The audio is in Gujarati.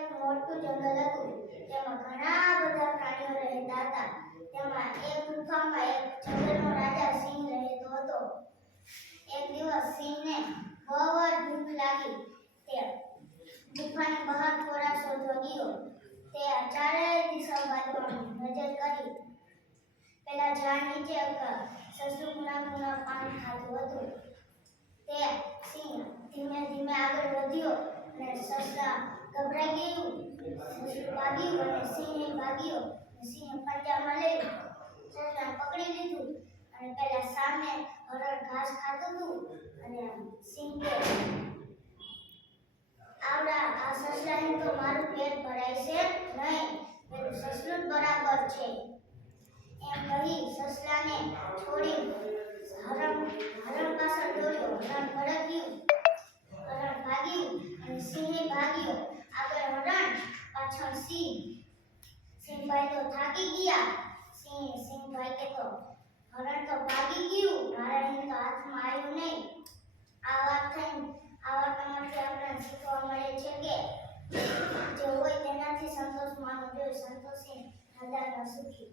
એક મોટું જંગલ હતું, તેમાં ઘણા બધા પ્રાણીઓ રહેતા હતા. તેમાં એક ગુફામાં એક જંગલનો રાજા સિંહ રહેતો હતો. એક દિવસ સિંહને બહુ જ ભૂખ લાગી. તે ગુફાની બહાર ખોરાક શોધવા ગયો. તે ચારેય દિશાઓ બાજુ નજર કરી. પેલા ઝાડ નીચે સસલું કુણા કુણા પાણી હતું. તે સિંહ ધીમે ધીમે આગળ વધ્યો અને સસલા ગભરાઈ ગયું. ભાગ્યું અને સિંહને ભાગ્યો. સિંહે પંજામાં લઈ પકડી લીધું. અને પેલા સામે હરણ ઘાસ ખાતું હતું. અને સિંહ આવડા આ સસલાને તો મારું પેટ ભરાય છે નહીં પેલું સસલું જ બરાબર છે એમ કહી સસલાને છોડી હરણ હરણ પાછળ દોડ્યો હરણ ભડક્યું હરણ ભાગ્યું અને સિંહે ભાગ્યો આગળ હરણ પાછળ સિંહ. સિંહભાઈ તો થાકી ગયા. સિંહ સિંહભાઈ કે તો હરણ તો ભાગી ગયું. નારાયણ તો હાથમાં આવ્યું નહીં. આ વાત થઈ આ વાર્તામાંથી આપણે શીખવા મળે છે કે જે હોય તેનાથી સંતોષ માનવો જોઈએ. સંતોષી હૃદયમાં સુખી.